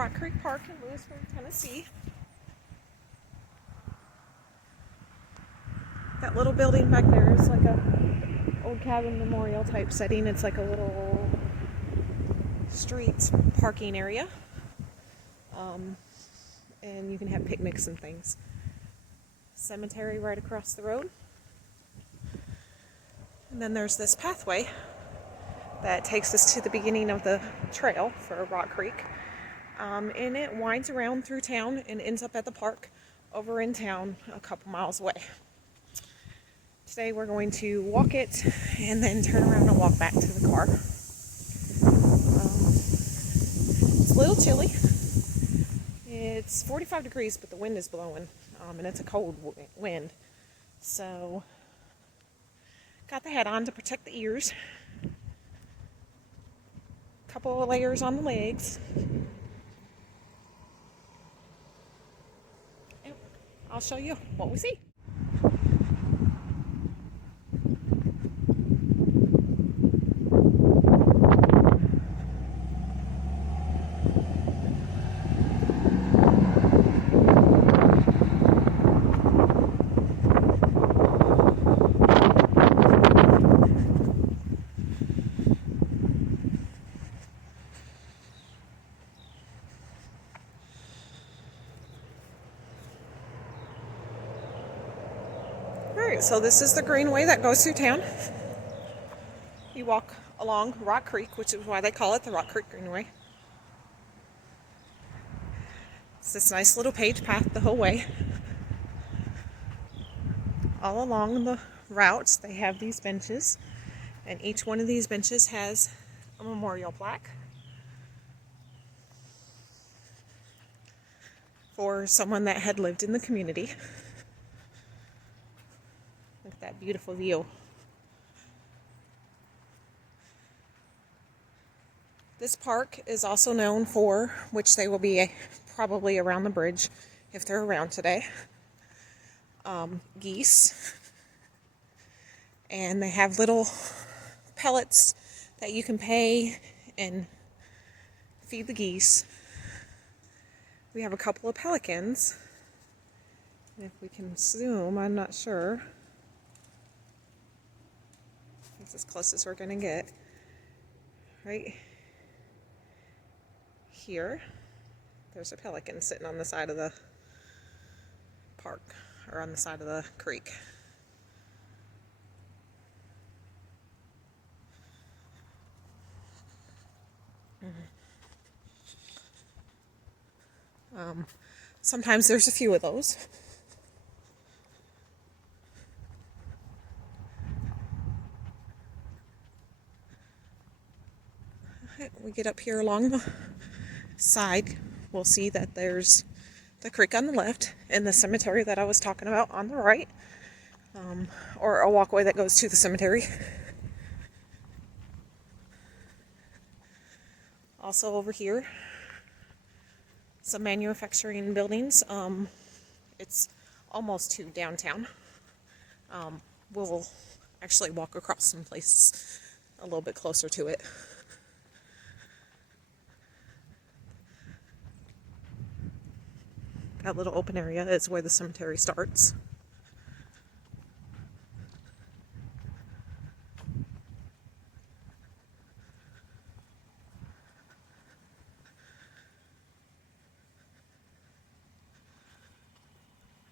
Rock Creek Park in Lewisburg, Tennessee. That little building back there is like a old cabin memorial type setting. It's like a little street parking area. And you can have picnics and things. Cemetery right across the road. And then there's this pathway that takes us to the beginning of the trail for Rock Creek. And it winds around through town and ends up at the park over in town a couple miles away. Today we're going to walk it and then turn around and walk back to the car. It's a little chilly. It's 45 degrees, but the wind is blowing, and it's a cold wind. So, got the hat on to protect the ears. Couple of layers on the legs. And I'll show you what we see. Alright, so this is the greenway that goes through town. You walk along Rock Creek, which is why they call it the Rock Creek Greenway. It's this nice little paved path the whole way. All along the route, they have these benches, and each one of these benches has a memorial plaque for someone that had lived in the community. Look at that beautiful view. This park is also known for, which they will be probably around the bridge if they're around today, geese. And they have little pellets that you can pay and feed the geese. We have a couple of pelicans. And if we can zoom, I'm not sure. It's as close as we're going to get. Right here, there's a pelican sitting on the side of the park, or on the side of the creek. Sometimes there's a few of those. We get up here along the side, we'll see that there's the creek on the left and the cemetery that I was talking about on the right, or a walkway that goes to the cemetery. Also over here, some manufacturing buildings. It's almost to downtown. We'll actually walk across some places a little bit closer to it. That little open area is where the cemetery starts.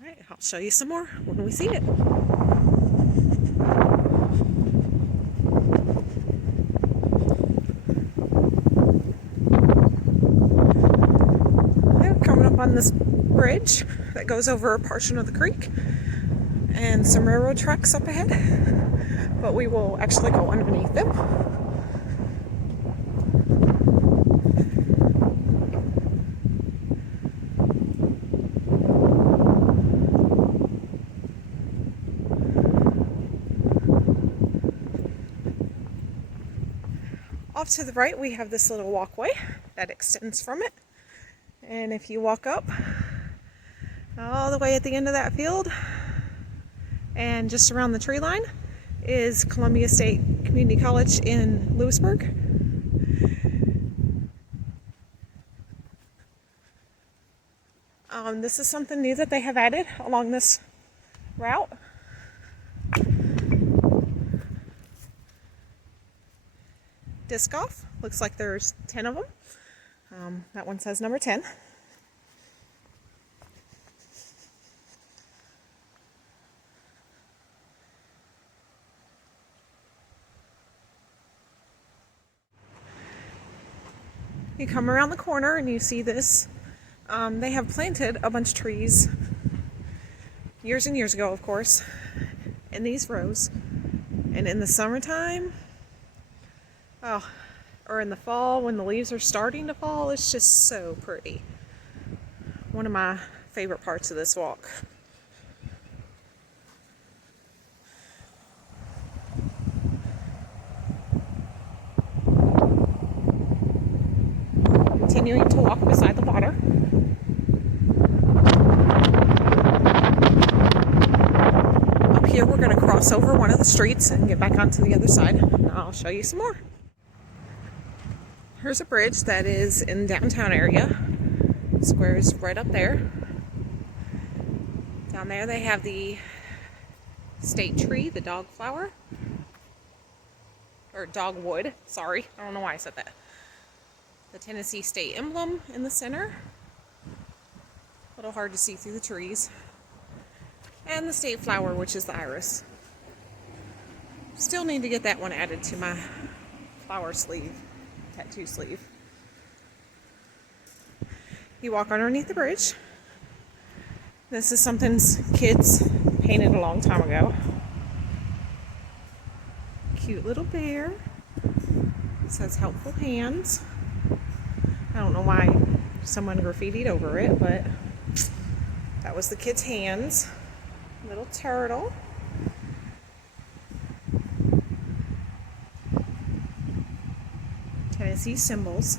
Alright, I'll show you some more when we see it. Coming up on this bridge that goes over a portion of the creek, and some railroad tracks up ahead, but we will actually go underneath them. Off to the right we have this little walkway that extends from it, and if you walk up all the way at the end of that field and just around the tree line is Columbia State Community College in Lewisburg. This is something new that they have added along this route. Disc golf. Looks like there's 10 of them. That one says number 10. You come around the corner and you see this. They have planted a bunch of trees years and years ago, of course, in these rows. And in the summertime, or in the fall when the leaves are starting to fall, it's just so pretty. One of my favorite parts of this walk. Continuing to walk beside the water. Up here we're going to cross over one of the streets and get back onto the other side. And I'll show you some more. Here's a bridge that is in downtown area. Square is right up there. Down there they have the state tree, the dog flower. Or dogwood, sorry. I don't know why I said that. The Tennessee state emblem in the center. A little hard to see through the trees. And the state flower, which is the iris. Still need to get that one added to my flower sleeve, tattoo sleeve. You walk underneath the bridge. This is something kids painted a long time ago. Cute little bear. It says helpful hands. I don't know why someone graffitied over it, but that was the kid's hands. Little turtle. Tennessee symbols.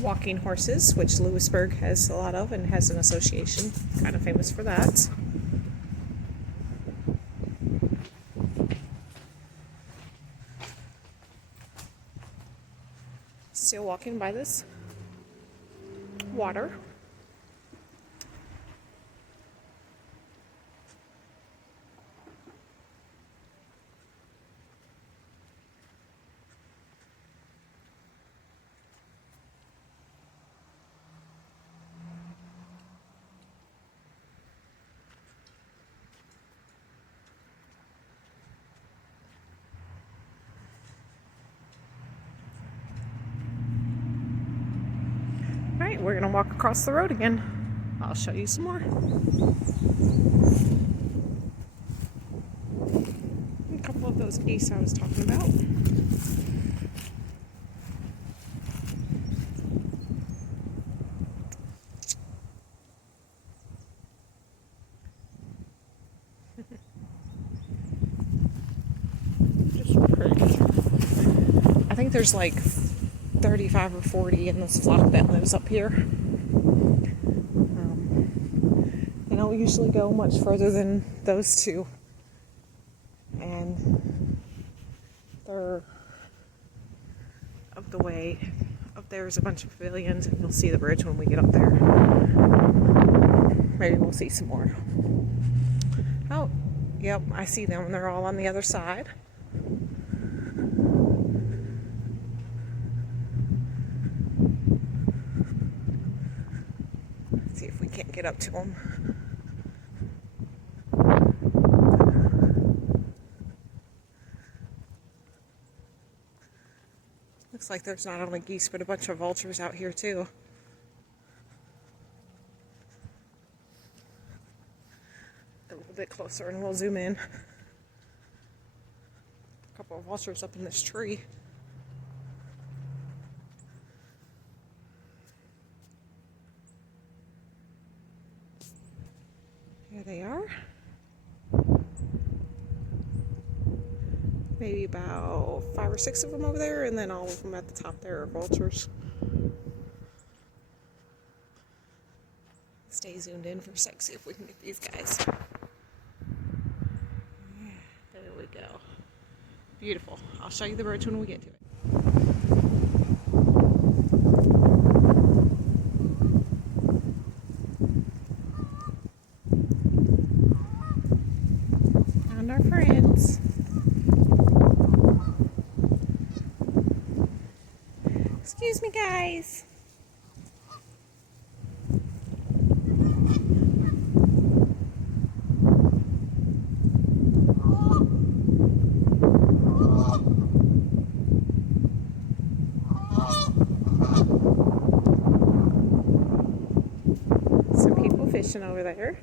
Walking horses, which Lewisburg has a lot of and has an association, kind of famous for that. Still walking by this water. Alright, we're going to walk across the road again. I'll show you some more. A couple of those geese I was talking about. Just pretty. I think there's like 35 or 40 in this flock that lives up here. They don't usually go much further than those two. And they're up the way. Up there's a bunch of pavilions, and you'll see the bridge when we get up there. Maybe we'll see some more. Oh, yep, I see them. They're all on the other side. See if we can't get up to them. Looks like there's not only geese but a bunch of vultures out here too. A little bit closer and we'll zoom in. A couple of vultures up in this tree. Here they are. maybe about 5 or 6 of them over there, and then all of them at the top there are vultures. Stay zoomed in for a sec, see if we can get these guys. There we go. Beautiful. I'll show you the birds when we get to it. Found our friends. Excuse me, guys. Some people fishing over there.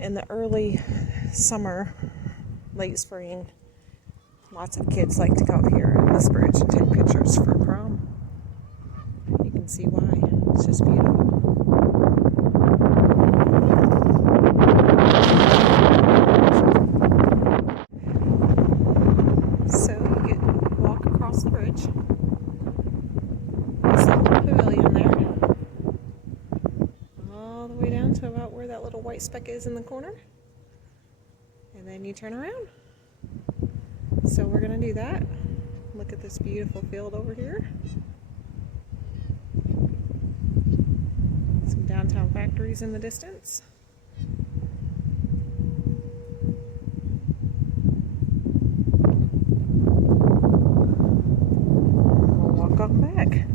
In the early summer, late spring, lots of kids like to go up here on this bridge and take pictures for prom. You can see why. It's just beautiful. So you can walk across the bridge. There's a little pavilion there. All the way down to about where that little white speck is in the corner. And then you turn around. So we're going to do that. Look at this beautiful field over here. Some downtown factories in the distance. We'll walk on back.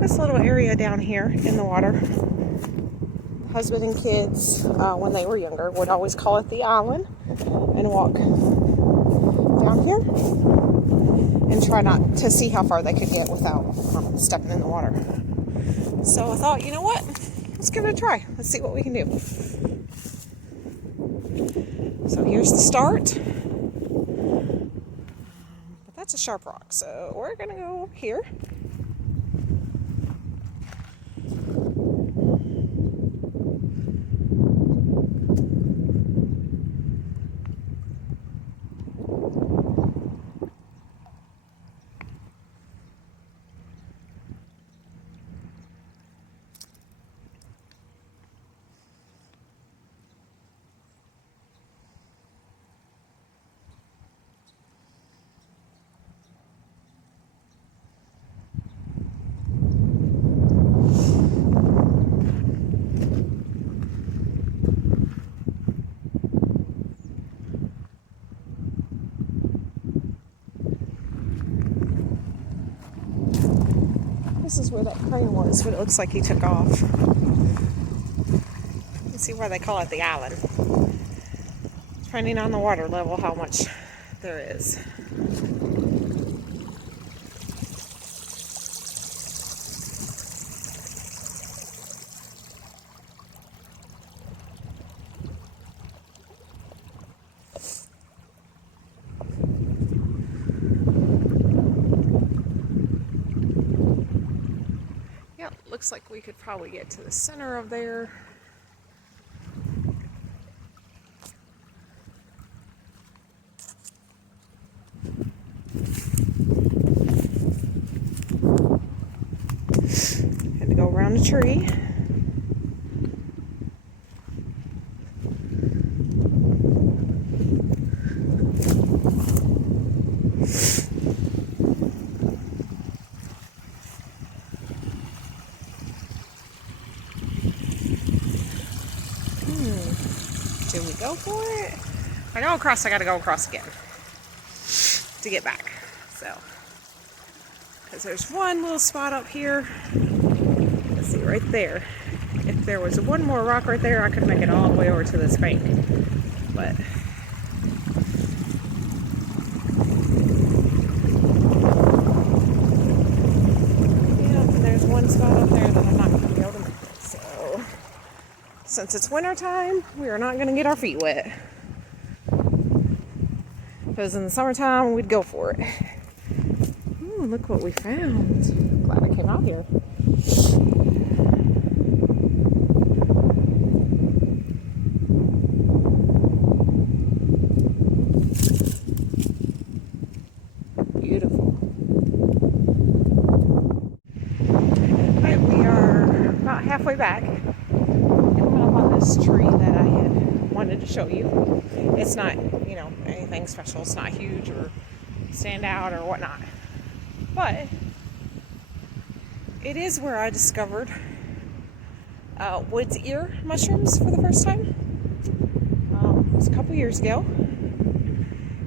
This little area down here in the water, husband and kids, when they were younger, would always call it the island and walk down here and try not to see how far they could get without stepping in the water. So I thought, you know what? Let's give it a try. Let's see what we can do. So here's the start. But that's a sharp rock, so we're going to go here. This is where that crane was, but it looks like he took off. You see why they call it the island. Depending on the water level, how much there is. Looks like we could probably get to the center of there. Had to go around a tree. go for it. If I go across, I gotta go across again to get back. So, because there's one little spot up here. Let's see, right there. If there was one more rock right there, I could make it all the way over to this bank. But there's one spot up there that I'm not going to be able to make it. So, since it's winter time, we are not going to get our feet wet. Because in the summertime, we'd go for it. Ooh, look what we found. Glad I came out here. Beautiful. Alright, we are about halfway back. Coming up on this tree that I had wanted to show you. It's not, anything special. It's not huge or stand out or whatnot. But it is where I discovered wood's ear mushrooms for the first time. It was a couple years ago.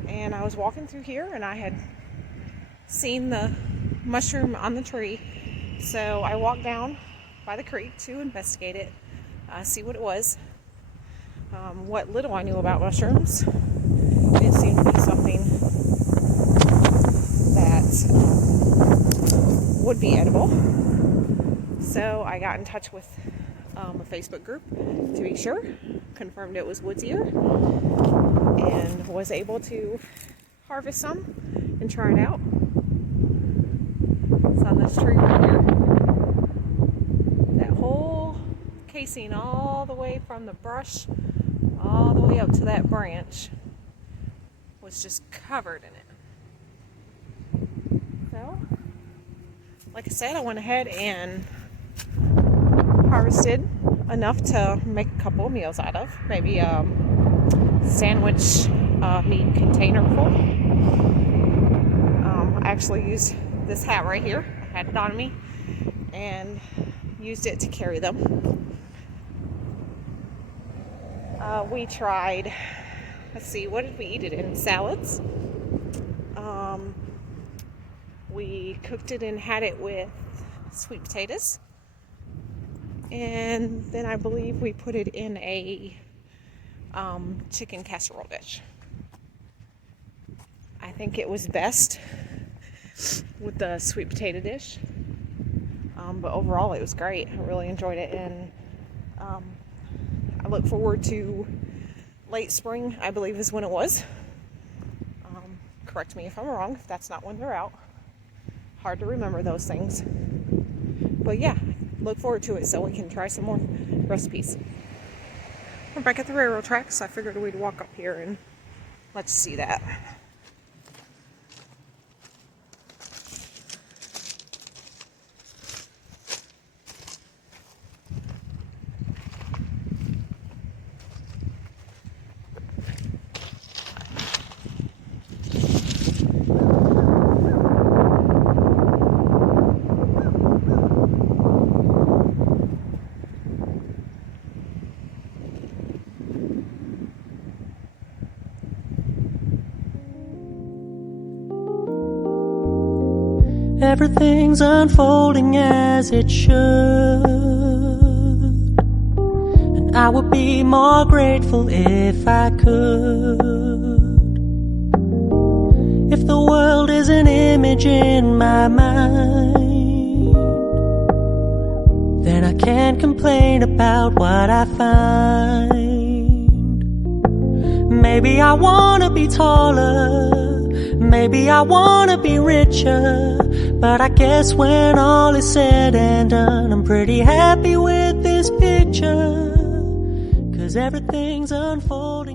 And I was walking through here and I had seen the mushroom on the tree. So I walked down by the creek to investigate it, see what it was. What little I knew about mushrooms, it seemed to be something that would be edible. So I got in touch with a Facebook group to be sure, confirmed it was wood's ear, and was able to harvest some and try it out. It's on this tree right here. That whole casing all the way from the brush all the way up to that branch was just covered in it. So, like I said, I went ahead and harvested enough to make a couple of meals out of. Maybe a sandwich meat container full. I actually used this hat right here. I had it on me and used it to carry them. We tried, let's see, what did we eat it in? Salads. We cooked it and had it with sweet potatoes. And then I believe we put it in a chicken casserole dish. I think it was best with the sweet potato dish. But overall it was great. I really enjoyed it, and I look forward to late spring, I believe is when it was. Correct me if I'm wrong, if that's not when they're out. Hard to remember those things. But yeah, look forward to it so we can try some more recipes. We're back at the railroad tracks, so I figured we'd walk up here and let's see that. Everything's unfolding as it should, and I would be more grateful if I could. If the world is an image in my mind, then I can't complain about what I find. Maybe I wanna be taller, maybe I wanna be richer, but I guess when all is said and done, I'm pretty happy with this picture, 'cause everything's unfolding